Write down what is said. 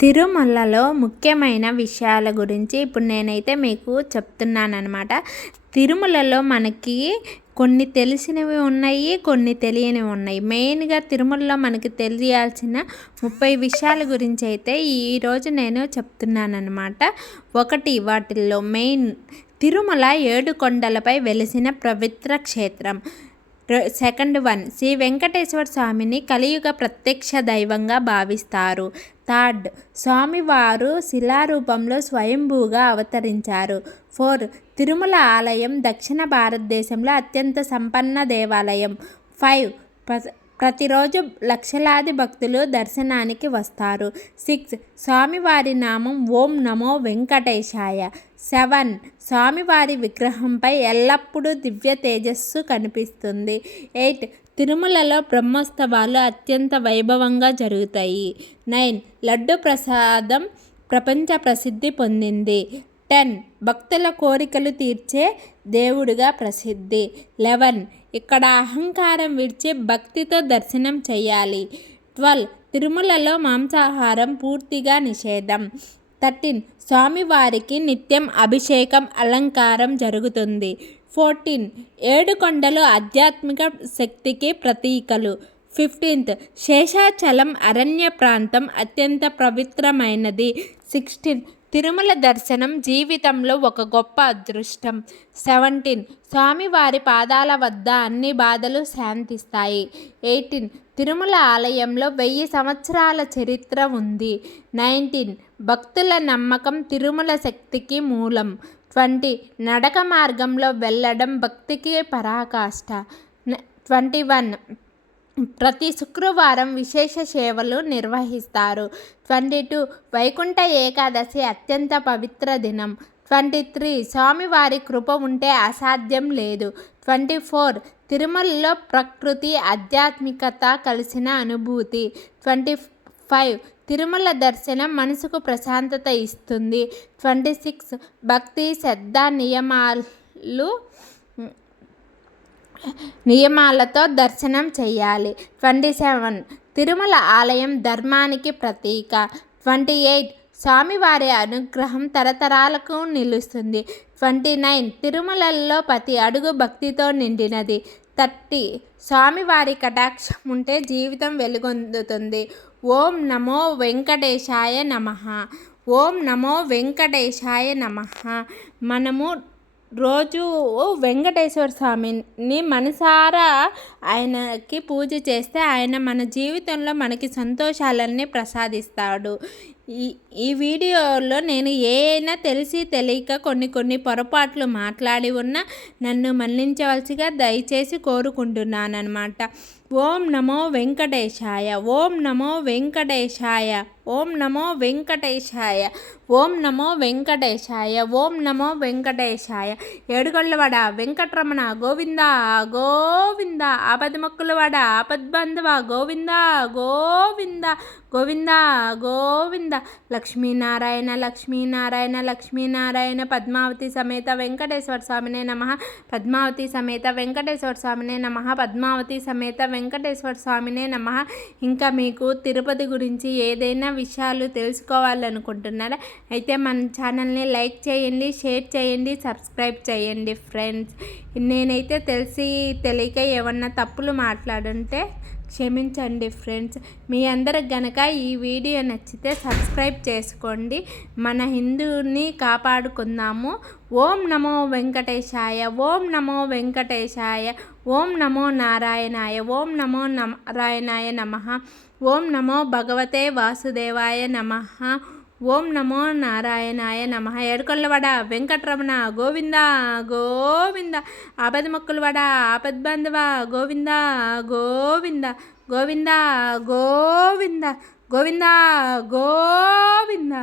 తిరుమలలో ముఖ్యమైన విషయాల గురించి ఇప్పుడు నేనైతే మీకు చెప్తున్నానన్నమాట. తిరుమలలో మనకి కొన్ని తెలిసినవి ఉన్నాయి, కొన్ని తెలియనివి ఉన్నాయి. మెయిన్‌గా తిరుమలలో మనకి తెలియాల్సిన 30 విషయాల గురించి అయితే ఈరోజు నేను చెప్తున్నానన్నమాట. వాటిల్లో మెయిన్ తిరుమల 7 కొండలపై వెలిసిన పవిత్ర క్షేత్రం. సెకండ్ వన్, శ్రీ వెంకటేశ్వర స్వామిని కలియుగ ప్రత్యక్ష దైవంగా భావిస్తారు. థర్డ్, స్వామివారు శిలారూపంలో స్వయంభూగా అవతరించారు. 4, తిరుమల ఆలయం దక్షిణ భారతదేశంలో అత్యంత సంపన్న దేవాలయం. 5, ప్రతిరోజు లక్షలాది భక్తులు దర్శనానికి వస్తారు. 6, స్వామివారి నామం ఓం నమో వెంకటేశాయ. 7, స్వామివారి విగ్రహంపై ఎల్లప్పుడూ దివ్య తేజస్సు కనిపిస్తుంది. 8, తిరుమలలో బ్రహ్మోత్సవాలు అత్యంత వైభవంగా జరుగుతాయి. 9, లడ్డు ప్రసాదం ప్రపంచ ప్రసిద్ధి పొందింది. 10, భక్తుల కోరికలు తీర్చే దేవుడిగా ప్రసిద్ధి. 11, ఇక్కడ అహంకారం విడిచి భక్తితో దర్శనం చేయాలి. 12, తిరుమలలో మాంసాహారం పూర్తిగా నిషేధం. 13, స్వామివారికి నిత్యం అభిషేకం అలంకారం జరుగుతుంది. 14, 7 కొండలు ఆధ్యాత్మిక శక్తికి ప్రతీకలు. 15, శేషాచలం అరణ్య ప్రాంతం అత్యంత పవిత్రమైనది. 16, తిరుమల దర్శనం జీవితంలో ఒక గొప్ప అదృష్టం. 17, స్వామివారి పాదాల వద్ద అన్ని బాధలు శాంతిస్తాయి. 18, తిరుమల ఆలయంలో 1000 సంవత్సరాల చరిత్ర ఉంది. 19, భక్తుల నమ్మకం తిరుమల శక్తికి మూలం. 20, నడక మార్గంలో వెళ్ళడం భక్తికి పరాకాష్ట. 21, ప్రతి శుక్రవారం విశేష సేవలు నిర్వహిస్తారు. 22, వైకుంఠ ఏకాదశి అత్యంత పవిత్ర దినం. 23, స్వామివారి కృప ఉంటే అసాధ్యం లేదు. 24, తిరుమలలో ప్రకృతి ఆధ్యాత్మికత కలిసిన అనుభూతి. 25, తిరుమల దర్శనం మనసుకు ప్రశాంతత ఇస్తుంది. 26, భక్తి శ్రద్ధ నియమాలతో దర్శనం చేయాలి. 27, తిరుమల ఆలయం ధర్మానికి ప్రతీక. 28, స్వామివారి అనుగ్రహం తరతరాలకు నిలుస్తుంది. 29, తిరుమలలో ప్రతి అడుగు భక్తితో నిండినది. 30, స్వామివారి కటాక్షం ఉంటే జీవితం వెలుగొందుతుంది. ఓం నమో వెంకటేశాయ నమః. ఓం నమో వెంకటేశాయ నమః. మనము రోజు వెంకటేశ్వర స్వామిని మనసారా ఆయనకి పూజ చేస్తే ఆయన మన జీవితంలో మనకి సంతోషాలన్నీ ప్రసాదిస్తాడు. ఈ వీడియోలో నేను ఏమైనా తెలిసి తెలియక కొన్ని పొరపాట్లు మాట్లాడి ఉన్నా నన్ను మన్నించవలసిగా దయచేసి కోరుకుంటున్నానమాట. ఓం నమో వెంకటేశాయ. ఓం నమో వెంకటేశాయ. ఓం నమో వెంకటేశాయ. ఓం నమో వెంకటేశాయ. ఓం నమో వెంకటేశాయ. ఏడుకొండలవాడ వెంకటరమణ గోవింద గోవింద. ఆపదమొక్కులవాడ ఆపద్బంధవ గోవింద గోవింద గోవింద గోవింద. లక్ష్మీనారాయణ లక్ష్మీనారాయణ లక్ష్మీనారాయణ. పద్మావతి సమేత వెంకటేశ్వర స్వామినే నమః. పద్మావతి సమేత వెంకటేశ్వర స్వామినే నమః. పద్మావతి సమేత వెంకటేశ్వర స్వామినే నమః. ఇంకా మీకు తిరుపతి గురించి ఏదైనా విషయాలు తెలుసుకోవాలనుకుంటున్నారా అయితే మన ఛానల్ని లైక్ చేయండి, షేర్ చేయండి, సబ్స్క్రైబ్ చేయండి ఫ్రెండ్స్. నేనైతే తెలిసి తెలియక ఏమన్నా తప్పులు మాట్లాడుంటే క్షమించండి ఫ్రెండ్స్. మీ అందరికి గనక ఈ వీడియో నచ్చితే సబ్స్క్రైబ్ చేసుకోండి. మన హిందూని కాపాడుకుందాము. ఓం నమో వెంకటేశాయ. ఓం నమో వెంకటేశాయ. ఓం నమో నారాయణాయ. ఓం నమో నారాయణాయ నమః. ఓం నమో భగవతే వాసుదేవాయ నమః. ఓం నమో నారాయణాయ నమః. ఏడుకొండలవాడ వెంకటరమణ గోవింద గోవింద. ఆపదమొక్కులవాడ ఆపద్బంధవ గోవింద గోవింద గోవింద గోవింద గోవింద గోవింద.